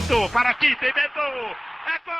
Voltou para aqui, tem medo. É gol!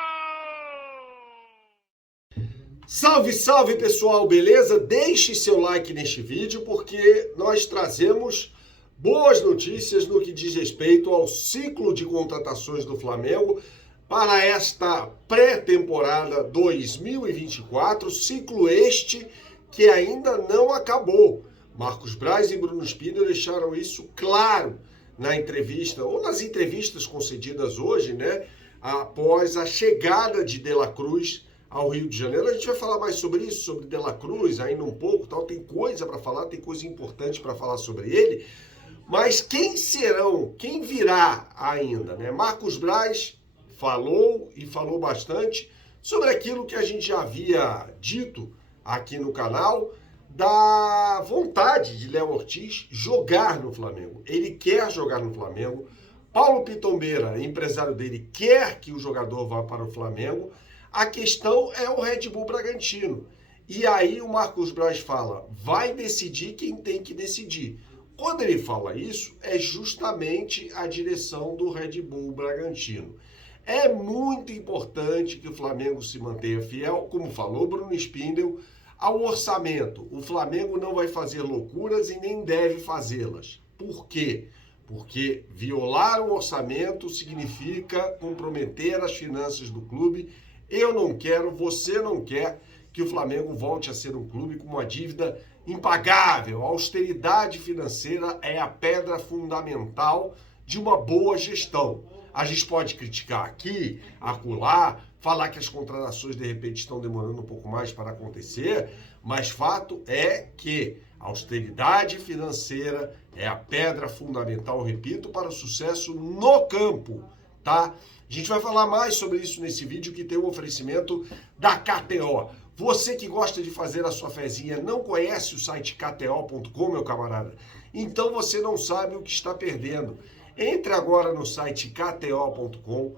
Salve, salve pessoal, beleza? Deixe seu like neste vídeo porque nós trazemos boas notícias no que diz respeito ao ciclo de contratações do Flamengo para esta pré-temporada 2024, ciclo este que ainda não acabou. Marcos Braz e Bruno Spindel deixaram isso claro na entrevista, ou nas entrevistas concedidas hoje, né, após a chegada de De La Cruz ao Rio de Janeiro. A gente vai falar mais sobre isso, sobre De La Cruz, ainda um pouco, tal. Tem coisa para falar, tem coisa importante para falar sobre ele, mas quem serão, quem virá ainda, né? Marcos Braz falou e falou bastante sobre aquilo que a gente já havia dito aqui no canal, da vontade de Léo Ortiz jogar no Flamengo. Ele quer jogar no Flamengo. Paulo Pitombeira, empresário dele, quer que o jogador vá para o Flamengo. A questão é o Red Bull Bragantino. E aí o Marcos Braz fala, vai decidir quem tem que decidir. Quando ele fala isso, é justamente a direção do Red Bull Bragantino. É muito importante que o Flamengo se mantenha fiel, como falou Bruno Spindel, ao orçamento. O Flamengo não vai fazer loucuras e nem deve fazê-las. Por quê? Porque violar o orçamento significa comprometer as finanças do clube. Eu não quero, você não quer que o Flamengo volte a ser um clube com uma dívida impagável. A austeridade financeira é a pedra fundamental de uma boa gestão. A gente pode criticar aqui, acolá, falar que as contratações de repente estão demorando um pouco mais para acontecer, mas fato é que a austeridade financeira é a pedra fundamental, repito, para o sucesso no campo, tá? A gente vai falar mais sobre isso nesse vídeo que tem o oferecimento da KTO. Você que gosta de fazer a sua fezinha não conhece o site kto.com, meu camarada? Então você não sabe o que está perdendo. Entre agora no site kto.com,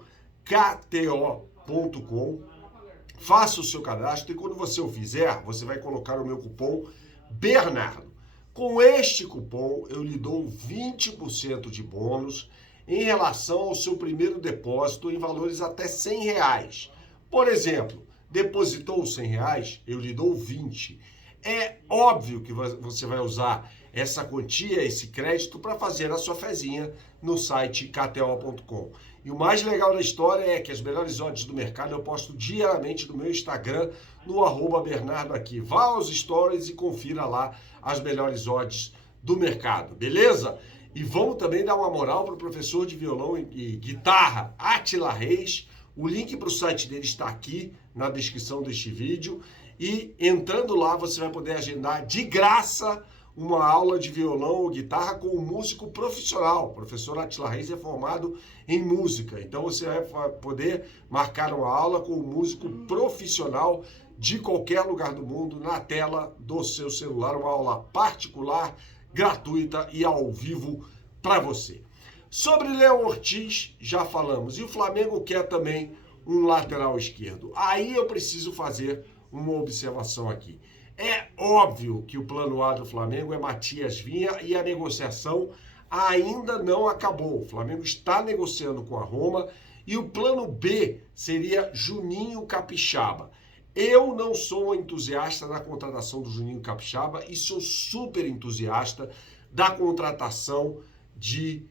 faça o seu cadastro e quando você o fizer, você vai colocar o meu cupom Bernardo. Com este cupom, eu lhe dou 20% de bônus em relação ao seu primeiro depósito em valores até R$100. Por exemplo, depositou R$100, eu lhe dou 20. É óbvio que você vai usar essa quantia, esse crédito, para fazer a sua fezinha no site kto.com. E o mais legal da história é que as melhores odds do mercado eu posto diariamente no meu Instagram, no @BernardoAqui. Vá aos stories e confira lá as melhores odds do mercado, beleza? E vamos também dar uma moral para o professor de violão e guitarra, Átila Reis. O link para o site dele está aqui na descrição deste vídeo. E entrando lá você vai poder agendar de graça uma aula de violão ou guitarra com um músico profissional. O professor Átila Reis é formado em música, então você vai poder marcar uma aula com um músico profissional de qualquer lugar do mundo na tela do seu celular, uma aula particular, gratuita e ao vivo para você. Sobre Léo Ortiz, já falamos, e o Flamengo quer também um lateral esquerdo. Aí eu preciso fazer uma observação aqui. É óbvio que o plano A do Flamengo é Matias Vinha e a negociação ainda não acabou. O Flamengo está negociando com a Roma e o plano B seria Juninho Capixaba. Eu não sou entusiasta da contratação do Juninho Capixaba e sou super entusiasta da contratação de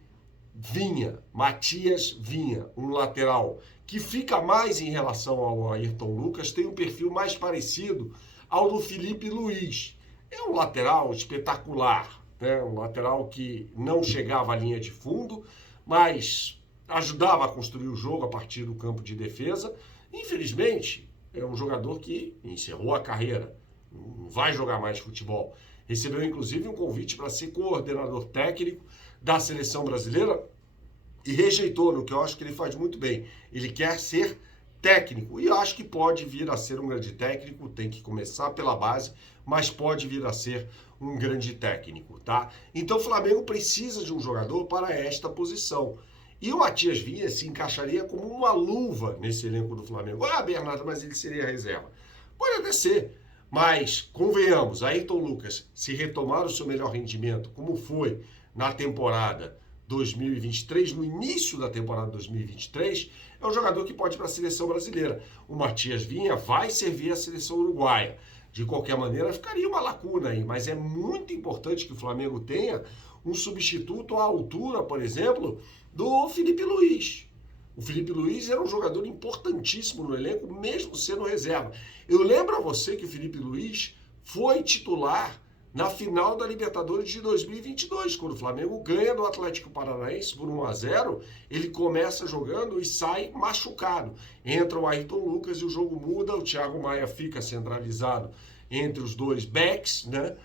Vinha, Matias Vinha, um lateral que fica mais em relação ao Ayrton Lucas, tem um perfil mais parecido ao do Felipe Luiz. É um lateral espetacular, né? Um lateral que não chegava à linha de fundo, mas ajudava a construir o jogo a partir do campo de defesa. Infelizmente, é um jogador que encerrou a carreira, não vai jogar mais futebol. Recebeu, inclusive, um convite para ser coordenador técnico da seleção brasileira e rejeitou, no que eu acho que ele faz muito bem. Ele quer ser técnico e eu acho que pode vir a ser um grande técnico, tem que começar pela base, mas pode vir a ser um grande técnico, tá? Então o Flamengo precisa de um jogador para esta posição. E o Matias Vinha se encaixaria como uma luva nesse elenco do Flamengo. Ah, Bernardo, mas ele seria reserva. Pode até ser, mas convenhamos, Ayrton Lucas, se retomar o seu melhor rendimento, como foi na temporada 2023, no início da temporada 2023, é um jogador que pode ir para a seleção brasileira. O Matias Vinha vai servir a seleção uruguaia. De qualquer maneira, ficaria uma lacuna aí, mas é muito importante que o Flamengo tenha um substituto à altura, por exemplo, do Felipe Luiz. O Felipe Luiz era um jogador importantíssimo no elenco, mesmo sendo reserva. Eu lembro a você que o Felipe Luiz foi titular na final da Libertadores de 2022, quando o Flamengo ganha do Atlético Paranaense por 1-0, ele começa jogando e sai machucado. Entra o Ayrton Lucas e o jogo muda, o Thiago Maia fica centralizado entre os dois backs, né?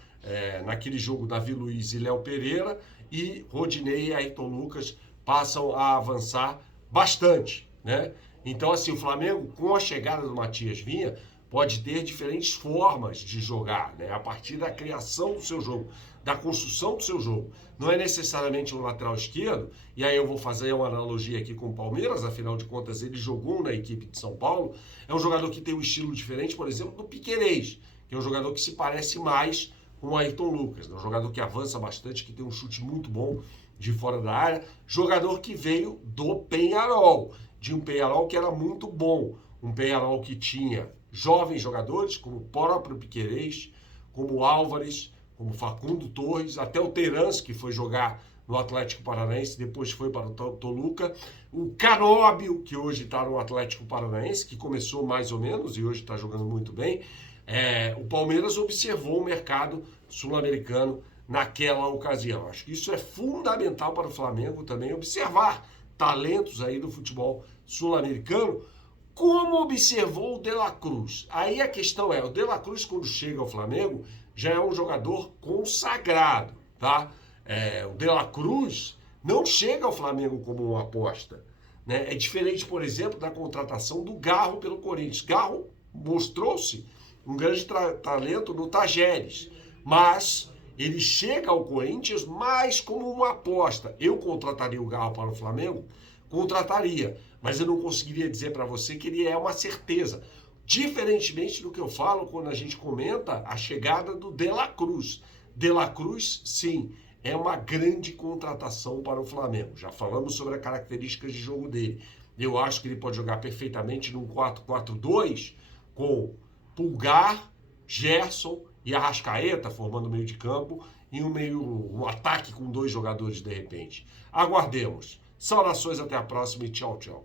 Naquele jogo Davi Luiz e Léo Pereira, e Rodinei e Ayrton Lucas passam a avançar bastante, né? Então, assim, o Flamengo, com a chegada do Matias Vinha, pode ter diferentes formas de jogar, né? A partir da criação do seu jogo, da construção do seu jogo. Não é necessariamente um lateral esquerdo, e aí eu vou fazer uma analogia aqui com o Palmeiras, afinal de contas ele jogou na equipe de São Paulo, é um jogador que tem um estilo diferente, por exemplo, do Piquerez, que é um jogador que se parece mais com o Ayrton Lucas, né? Um jogador que avança bastante, que tem um chute muito bom de fora da área, jogador que veio do Peñarol, de um Peñarol que era muito bom, um Peñarol que tinha jovens jogadores, como o próprio Piquerez, como o Álvares, como Facundo Torres, até o Terans, que foi jogar no Atlético Paranaense, depois foi para o Toluca, o Canóbio, que hoje está no Atlético Paranaense, que começou mais ou menos e hoje está jogando muito bem. O Palmeiras observou o mercado sul-americano naquela ocasião. Acho que isso é fundamental para o Flamengo também, observar talentos aí do futebol sul-americano, como observou o De La Cruz. Aí a questão é, o De La Cruz, quando chega ao Flamengo, já é um jogador consagrado, tá? O De La Cruz não chega ao Flamengo como uma aposta, né? É diferente, por exemplo, da contratação do Garro pelo Corinthians. Garro mostrou-se um grande talento no Tajeres, mas ele chega ao Corinthians mais como uma aposta. Eu contrataria o Garro para o Flamengo? Contrataria, mas eu não conseguiria dizer para você que ele é uma certeza. Diferentemente do que eu falo quando a gente comenta a chegada do De La Cruz. De La Cruz, sim, é uma grande contratação para o Flamengo. Já falamos sobre as características de jogo dele. Eu acho que ele pode jogar perfeitamente num 4-4-2 com Pulgar, Gerson e Arrascaeta formando o meio de campo e um ataque com dois jogadores de repente. Aguardemos. Saudações, até a próxima e tchau, tchau.